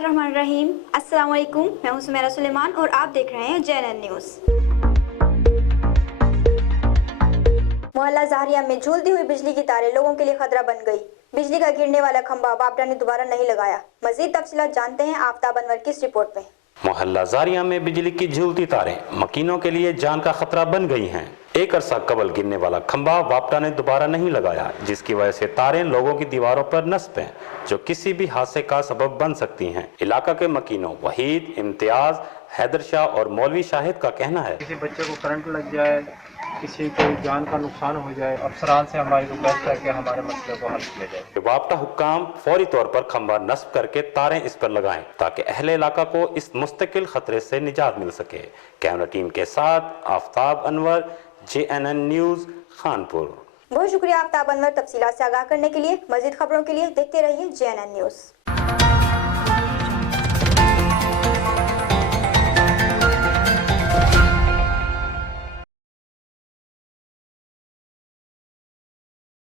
बिस्मिल्लाहिर्रहमानिर्रहीम। अस्सलाम वालेकुम, मैं हूं सुमेरा सुलेमान और आप देख रहे हैं JNN न्यूज़। मोहल्ला ज़ाहरिया में झूलती हुई बिजली की तारें लोगों के लिए खतरा बन गई। बिजली का गिरने वाला खंभा वापडा ने दोबारा नहीं लगाया। मजीद तफसीलात जानते हैं आफ्ताब अनवर की इस रिपोर्ट में। मोहल्ला ज़ाहरिया में बिजली की झूलती तारें मकीनों के लिए जान का खतरा बन गई हैं। एक अरसा कबल गिरने वाला खंभा वापडा ने दोबारा नहीं लगाया, जिसकी वजह से तारें लोगों की दीवारों पर नस्ब हैं, जो किसी भी हादसे का सबब बन सकती हैं। इलाका के मकीनों वहीद, इम्तियाज, हैदर शाह और मौलवी शाहिद का कहना है, किसी बच्चे को करंट लग जाए, किसी को जान का नुकसान हो जाए, अफसरान से हमारी रिक्वेस्ट है कि हमारे मसले को हल किया जाए। वापडा हुक्काम फौरी तौर पर खंभा नस्ब करके तारें इस पर लगाएं, ताकि अहले इलाका को इस मुस्तकिल खतरे से निजात मिल सके। कैमरा टीम के साथ आफ्ताब अनवर, JNN न्यूज़, खानपुर। बहुत शुक्रिया आफ्ताब अनवर तफसीलात से आगाह करने के लिए। मजीद खबरों के लिए देखते रहिए JNN न्यूज़।